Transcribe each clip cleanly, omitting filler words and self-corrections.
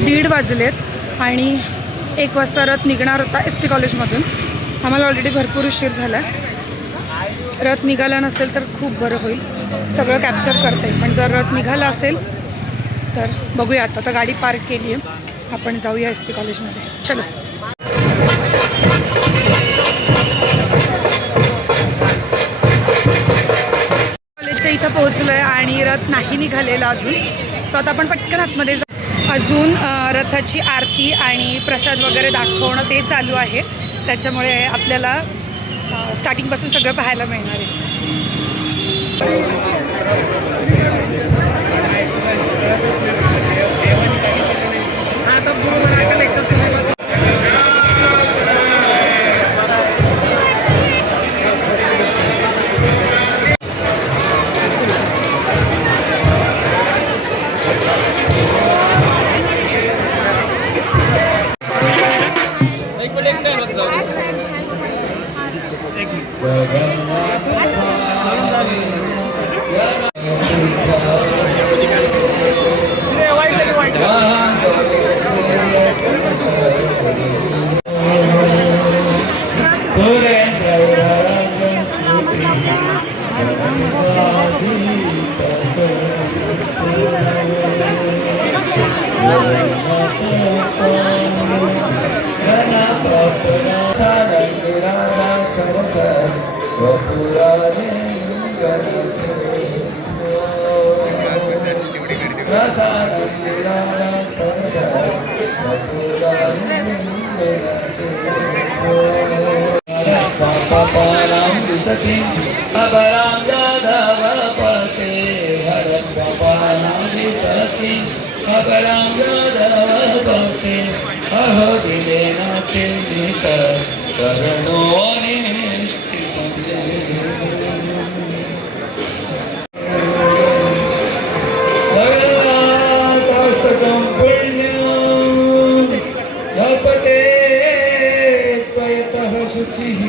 1:30 वाजलेत आणि 1 वाजता रथ निघणार होता SP कॉलेजमधून. आम्हाला ऑलरेडी भरपूर उशीर झाला. रथ निघाला नसेल तर खूप बरं होईल, सगळं कॅप्चर करता येईल. पण जर रथ निघाला असेल तर बघूया. आता गाडी पार्क केली आहे, आपण जाऊया SP कॉलेजमध्ये. चलो. कॉलेजच्या इथं पोहोचलो आहे आणि रथ नाही निघालेला अजून. सो आता आपण पटकन आतमध्ये जाऊ. अजून रथाची आरती आणि प्रसाद वगैरे दाखवणं ते चालू आहे, त्याच्यामुळे आपल्याला स्टार्टिंगपासून सगळं पाहायला मिळणार आहे. अबराम जाधव पसे भरत गोपालाम जितसी अबराम जाधव पसे अहो दिले नाचे नित करणो निष्ठि भगवान पुण्यम जपते त्वयतः शुचिः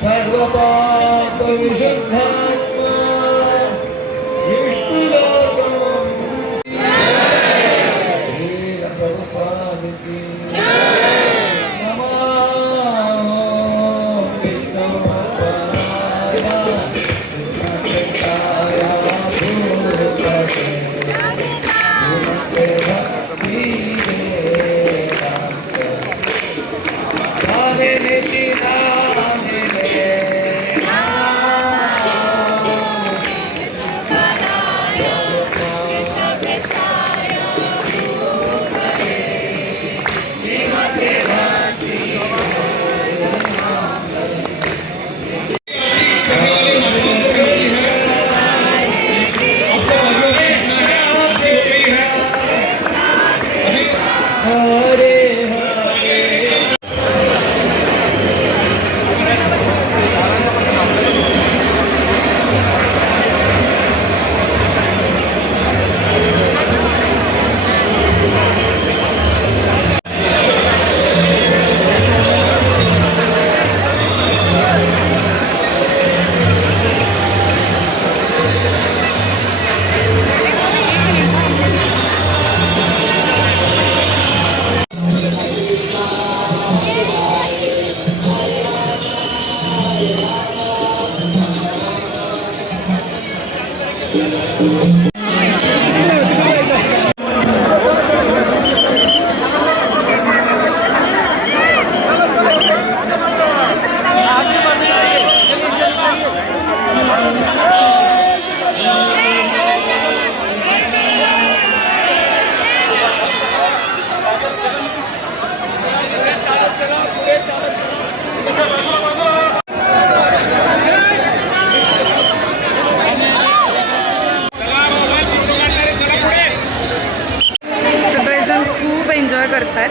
सर्वपाप विशुद्धात्मा विष्णुलोकम् श्रील प्रभुपाद की नमो विष्णुपदाय कृष्णचैतन्याय भूतले भक्ति हरे नित्य करतात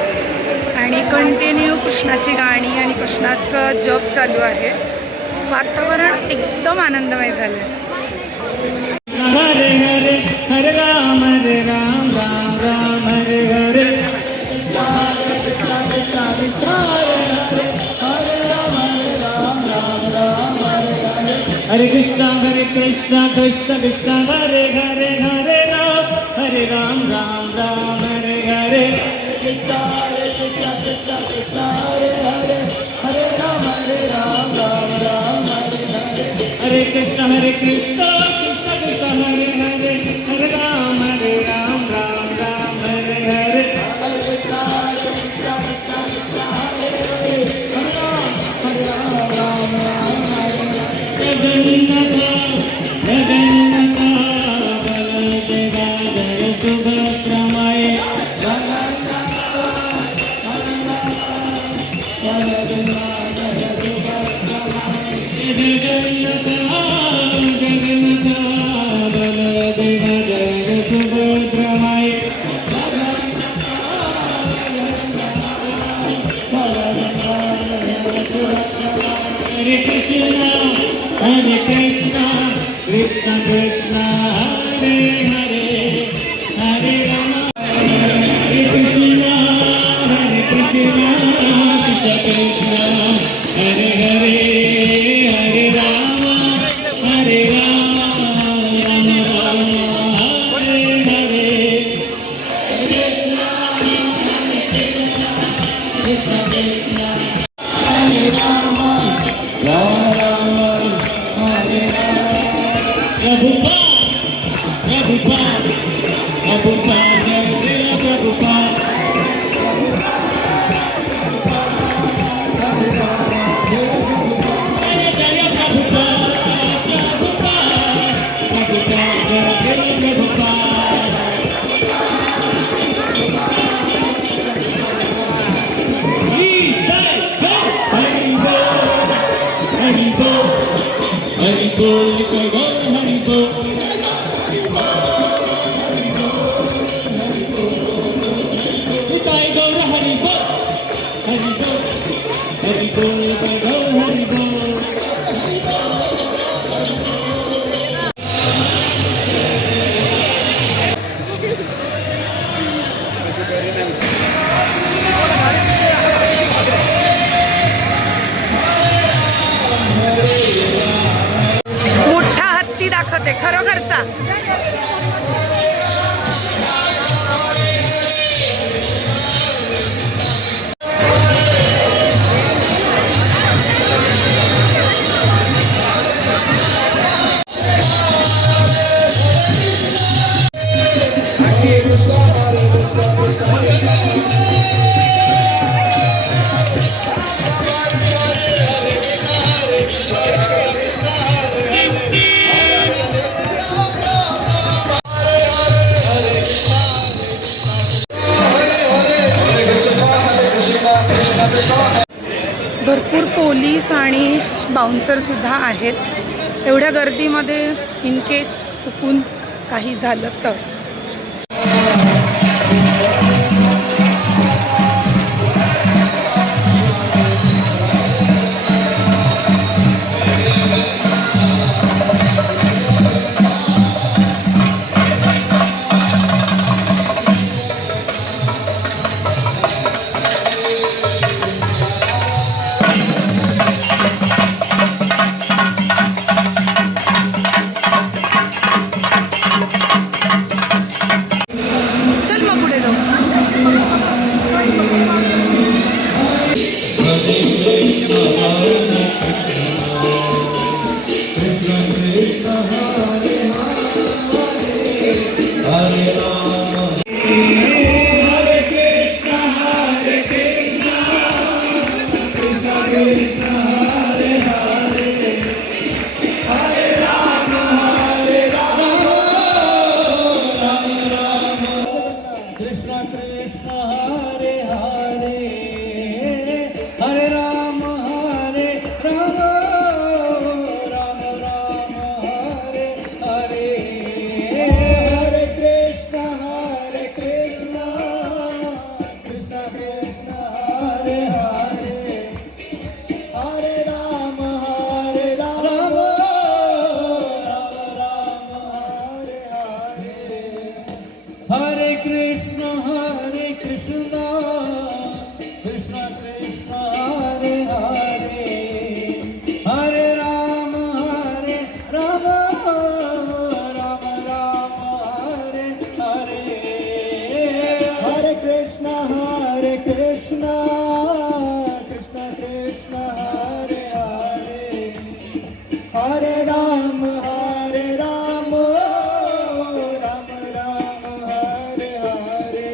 आणि कंटिन्यू कृष्णाची गाणी आणि कृष्णाचं जप चालू आहे. वातावरण एकदम आनंदमय झालं आहे. हरे हरे हरे राम राम राम हरे हरे हरे कृष्णा कृष्ण कृष्ण हरे हरे हरे राम राम राम हरे कृष्णा कृष्णा कृष्णा हरे हरे हरे राम राम राम हरे कृष्णा कृष्णा कृष्णा हरे हरे हरे राम राम राम हरे हरे जगन्नाथा जगन्नाथा बलदेवा जय सुभद्रमाय जगन्नाथा जगन्नाथा बलदेवा जय सुभद्रमाय हरे कृष्णा कृष्ण कृष्ण हरे हरे हरे राम हरे कृष्ण कृष्ण कृष्ण हरे हरे हरे राम राम राम हरे हरे मोठा हत्ती दाखवते खरोखरचा. भरपूर पोलीस आणि बाउन्सर सुद्धा आहेत. एवढ्या गर्दीमध्ये इन केस चुकून काही झालं तर. कृष्ण कृष्ण कृष्ण हरे हरे हरे राम राम राम हरे हरे.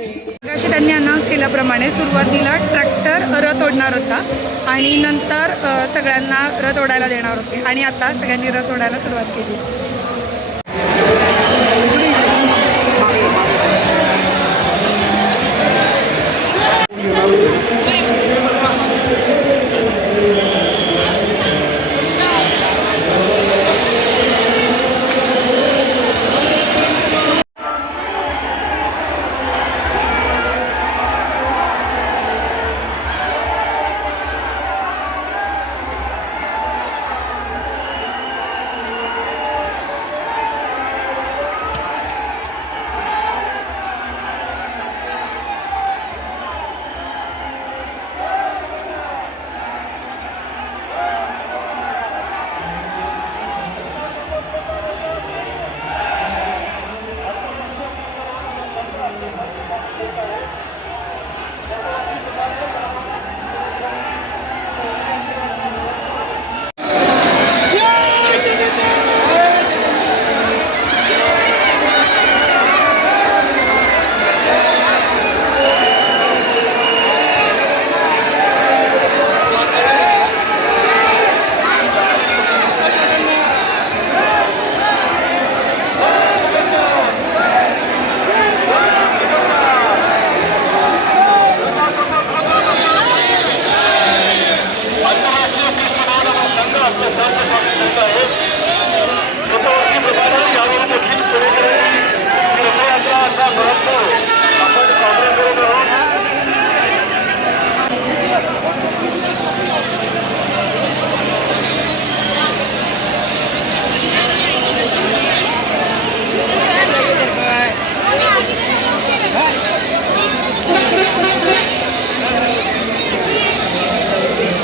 अशी त्यांनी अनाऊन्स केल्याप्रमाणे सुरुवातीला ट्रॅक्टर रथ ओढणार होता आणि नंतर सगळ्यांना रथ ओढायला देणार होते आणि आता सगळ्यांनी रथ ओढायला सुरुवात केली.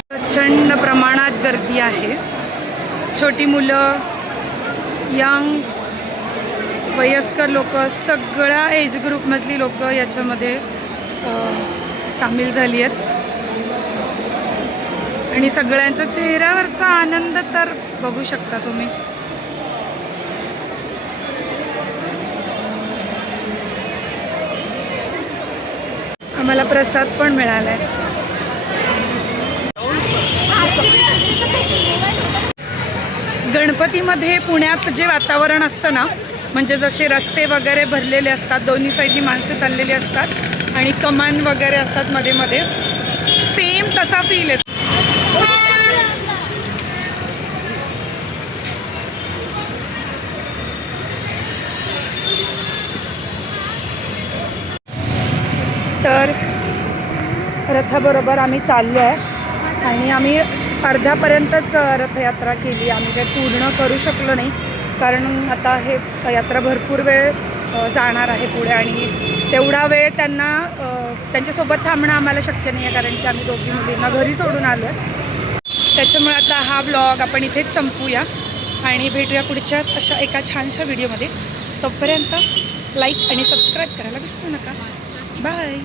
प्रचंड प्रमाणात गर्दी आहे. छोटी मुलं, यंग, वयस्कर लोक, सगळ्या एज ग्रुपमधली लोक याच्यामध्ये सामील झाली आहेत आणि सगळ्यांच्या चेहऱ्यावरचा आनंद तर बघू शकता तुम्ही. आम्हाला प्रसाद पण मिळाला आहे. गणपतीमध्ये पुण्यात जे वातावरण असतं ना, म्हणजे जसे रस्ते वगैरे भरलेले असतात, दोन्ही साईडनी माणसं चाललेली असतात आणि कमान वगैरे असतात मध्ये मध्ये, सेम तसा फील येतो. तर रथाबरोबर आम्ही चाललो आहे आणि आम्ही अर्ध्यापर्यंतच रथयात्रा केली. आम्ही काही पूर्ण करू शकलो नाही कारण आता हे यात्रा भरपूर वेळ जाणार आहे पुढे आणि तेवढा वेळ त्यांना त्यांच्यासोबत थांबणं आम्हाला शक्य नाही आहे कारण की आम्ही दोघी मुलींना घरी सोडून आलो आहे. त्याच्यामुळे आता हा ब्लॉग आपण इथेच संपवूया आणि भेटूया पुढच्याच अशा एका छानशा व्हिडिओमध्ये. तोपर्यंत लाईक आणि सबस्क्राईब करायला विसरू नका. बाय.